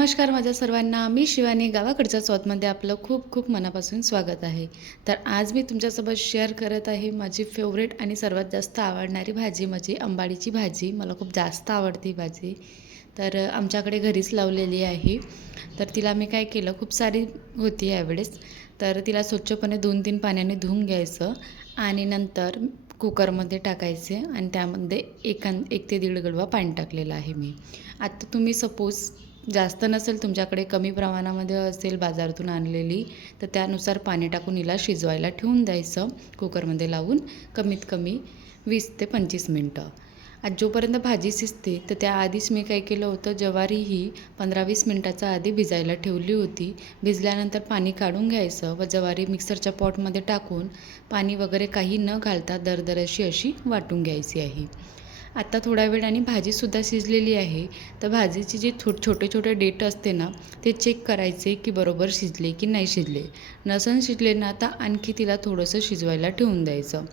नमस्कार माझ्या सर्वांना. मी शिवानी. गावाकडच्या चौथमध्ये आपलं खूप खूप मनापासून स्वागत आहे. तर आज मी तुमच्यासोबत शेअर करत आहे माझी फेवरेट आणि सर्वात जास्त आवडणारी भाजी म्हणजे अंबाडीची भाजी. मला खूप जास्त आवडते भाजी. तर आमच्याकडे घरीच लावलेली आहे. तर तिला मी काय केलं खूप सारी होती यावेळेस. तर तिला स्वच्छपणे दोन तीन पाण्याने धुवून घ्यायचं आणि नंतर कुकरमध्ये टाकायचे आणि त्यामध्ये एका एक ते दीड गडवा पाणी टाकलेलं आहे मी. आता तुम्ही सपोज जास्त नसेल तुमच्याकडे कमी प्रमाणामध्ये असेल बाजारातून आणलेली तर त्यानुसार पाणी टाकून हिला शिजवायला ठेवून द्यायचं. कुकरमध्ये लावून कमीत कमी वीस ते पंचवीस मिनटं. आज जोपर्यंत भाजी शिजते तर त्याआधीच मी काय केलं होतं ज्वारी ही पंधरा वीस मिनटाच्या आधी भिजायला ठेवली होती. भिजल्यानंतर पाणी काढून घ्यायचं व ज्वारी मिक्सरच्या पॉटमध्ये टाकून पाणी वगैरे काही न घालता दरदराशी अशी वाटून घ्यायची आहे. आता थोड्या वेळाने भाजीसुद्धा शिजलेली आहे. तर भाजीची जी थो छोटे छोटे डेट असते ना ते चेक करायचे की बरोबर शिजले की नाही शिजले. नसन शिजले ना आता आणखी तिला थोडंसं शिजवायला ठेवून द्यायचं.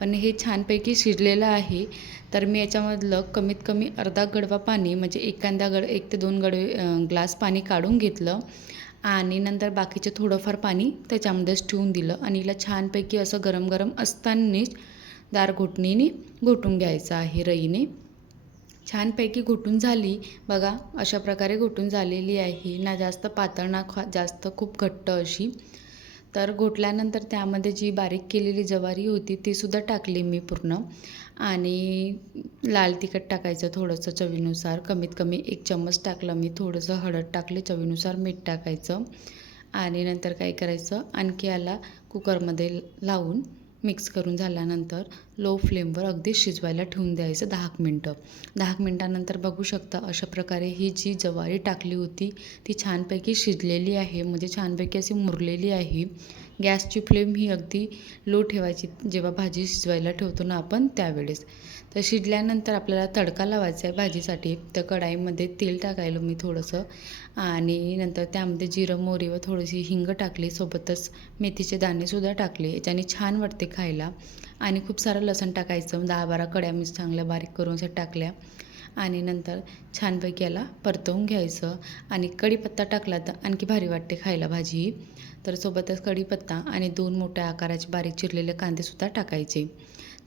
पण हे छानपैकी शिजलेलं आहे. तर मी याच्यामधलं कमीत कमी अर्धा गडवा पाणी म्हणजे एखादा गड एक ते दोन गडवे ग्लास पाणी काढून घेतलं. आणि नंतर बाकीचं थोडंफार पाणी त्याच्यामध्येच ठेवून दिलं. आणि हिला छानपैकी असं गरम गरम असतानाच दार घोटणीने घोटून घ्यायचं आहे रईने. छानपैकी घोटून झाली. बघा अशा प्रकारे घोटून झालेली आहे. ना जास्त पातळ ना खा जास्त खूप घट्ट अशी. तर घोटल्यानंतर त्यामध्ये जी बारीक केलेली जवारी होती ती सुद्धा टाकली मी पूर्ण. आणि लाल तिखट टाकायचं थोडंसं चवीनुसार. कमीत कमी एक चम्मच टाकलं मी. थोडंसं हळद टाकले चवीनुसार मीठ टाकायचं. आणि नंतर काय करायचं? आणखी याला कुकरमध्ये लावून मिक्स करून झाल्यानंतर लो फ्लेमवर अगदी शिजवायला ठेवून द्यायचं दहा मिनटं. दहा मिनटानंतर बघू शकता अशा प्रकारे ही जी जवारी टाकली होती ती छानपैकी शिजलेली आहे म्हणजे छानपैकी अशी मुरलेली आहे. गॅसची फ्लेम ही अगदी लो ठेवायची. जेव्हा भाजी शिजवायला ठेवतो ना आपण त्यावेळेस. तर शिजल्यानंतर आपल्याला तडका लावायचा आहे भाजीसाठी. तर कढाईमध्ये तेल टाकायला मी थोडंसं आणि नंतर त्यामध्ये जिरं मोहरी व थोडीशी हिंग टाकली. सोबतच मेथीचे दाणेसुद्धा टाकले. याच्याने छान वाटते खायला. आणि खूप सारं लसण टाकायचं. दहा बारा कड्या मी चांगल्या बारीक करून टाकल्या. आणि नंतर छानपैकी याला परतवून घ्यायचं. आणि कढीपत्ता टाकला तर आणखी भारी वाटते खायला भाजी. ही तर सोबतच कढीपत्ता आणि दोन मोठ्या आकाराचे बारीक चिरलेले कांदेसुद्धा टाकायचे.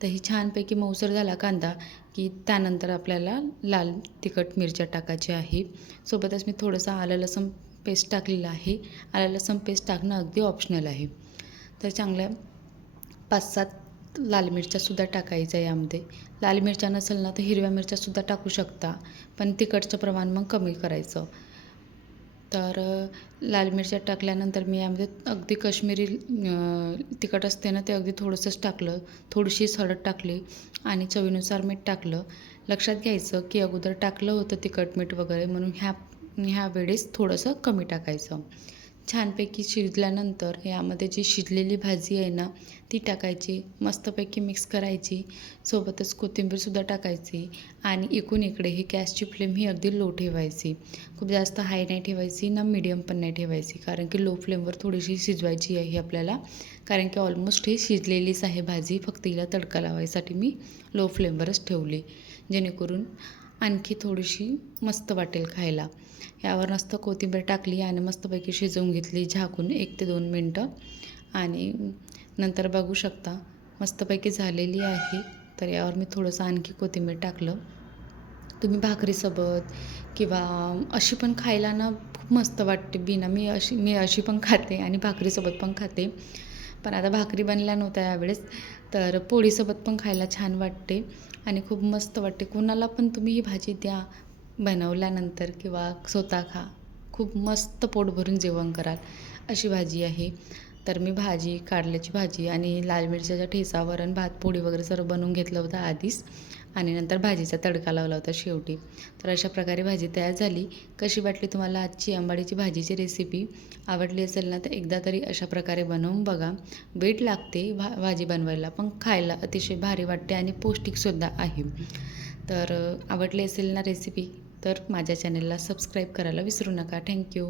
तर ही छानपैकी मऊसर झाला कांदा की त्यानंतर आपल्याला लाल तिखट मिरच्या टाकायची आहे. सोबतच मी थोडंसं आलं लसूण पेस्ट टाकलेलं आहे. आलं लसूण पेस्ट टाकणं अगदी ऑप्शनल आहे. तर चांगल्या पाच सात लाल मिरच्यासुद्धा टाकायच्या यामध्ये. लाल मिरच्या नसेल ना तर हिरव्या मिरच्यासुद्धा टाकू शकता पण तिखटचं प्रमाण मग कमी करायचं. तर लाल मिरच्या टाकल्यानंतर मी यामध्ये अगदी काश्मीरी तिखट असते ना ते अगदी थोडंसंच टाकलं. थोडीशीच हळद टाकली आणि चवीनुसार मीठ टाकलं. लक्षात घ्यायचं की अगोदर टाकलं होतं तिखट मीठ वगैरे म्हणून ह्या ह्या वेळेस थोडंसं कमी टाकायचं. छानपैकी शिजल्यानंतर यामध्ये जी शिजलेली भाजी आहे ना ती टाकायची. मस्तपैकी मिक्स करायची. सोबतच कोथिंबीरसुद्धा टाकायची. आणि इकून इकडे ही गॅसची फ्लेम ही अगदी लो ठेवायची. खूप जास्त हाय नाही ठेवायची ना मिडियम पण नाही ठेवायची. कारण की लो फ्लेमवर थोडीशी शिजवायची आहे आपल्याला. कारण की ऑलमोस्ट ही शिजलेलीच आहे भाजी. फक्त हिला तडका लावायसाठी मी लो फ्लेमवरच ठेवली. जेणेकरून आणखी थोडीशी मस्त वाटेल खायला. यावर मस्त कोथिंबीर टाकली आणि मस्तपैकी शिजवून घेतली झाकून एक ते दोन मिनटं. आणि नंतर बघू शकता मस्तपैकी झालेली आहे. तर यावर मी थोडंसं आणखी कोथिंबीर टाकलं. तुम्ही भाकरीसोबत किंवा अशी पण खायला ना खूप मस्त वाटते. बिना मी अशी मी अशी पण खाते आणि भाकरीसोबत पण खाते. पण आता भाकरी बनल्या नव्हत्या यावेळेस. तर पोळीसोबत पण खायला छान वाटते आणि खूप मस्त वाटते. कोणाला पण तुम्ही ही भाजी द्या बनवल्यानंतर किंवा स्वतः खा. खूप मस्त पोट भरून जेवण कराल अशी भाजी आहे. तर मी भाजी कारल्याची भाजी आणि लाल मिरच्याचा ठेचा वरण भात पोळी वगैरे सर्व बनवून घेतलं होतं आधीच. आणि नंतर भाजीचा तडका लावला होता शेवटी. तर अशा प्रकारे भाजी तयार झाली. कशी वाटली तुम्हाला आजची आंबाडीची भाजीची रेसिपी आवडली असेल ना तर एकदा तरी अशा प्रकारे बनवून बघा. वेट लागते भा भाजी बनवायला पण खायला अतिशय भारी वाटते आणि पौष्टिकसुद्धा आहे. तर आवडली असेल ना रेसिपी तर माझ्या चॅनलला सबस्क्राईब करायला विसरू नका. थँक्यू